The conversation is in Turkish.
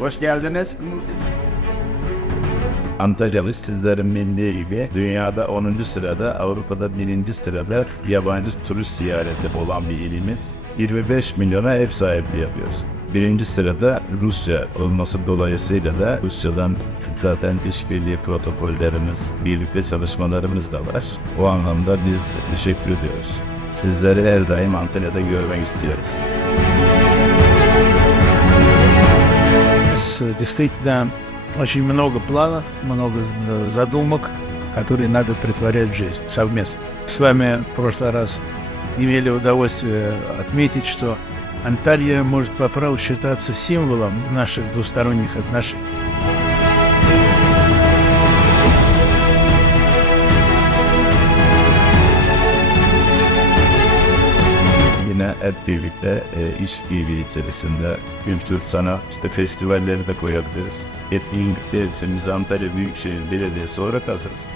Hoş geldiniz. Antalyalı sizlerin bildiği gibi dünyada 10. sırada, Avrupa'da 1. sırada yabancı turist ziyareti olan bir ilimiz. 25 milyona ev sahipliği yapıyoruz. Birinci sırada Rusya olması dolayısıyla da Rusya'dan zaten işbirliği protokollerimiz, birlikte çalışmalarımız da var. O anlamda biz teşekkür ediyoruz. Sizleri her daim Antalya'da görmek istiyoruz. Действительно очень много планов, много э, задумок, которые надо притворять в жизнь совместно. С вами в прошлый раз имели удовольствие отметить, что Анталья может по праву считаться символом наших двусторонних отношений. Yine hep birlikte e, iş birliği içerisinde kültür, sanat, işte festivalleri de koyabiliriz. Etkinlikler için biz Antalya Büyükşehir Belediyesi olarak hazırız.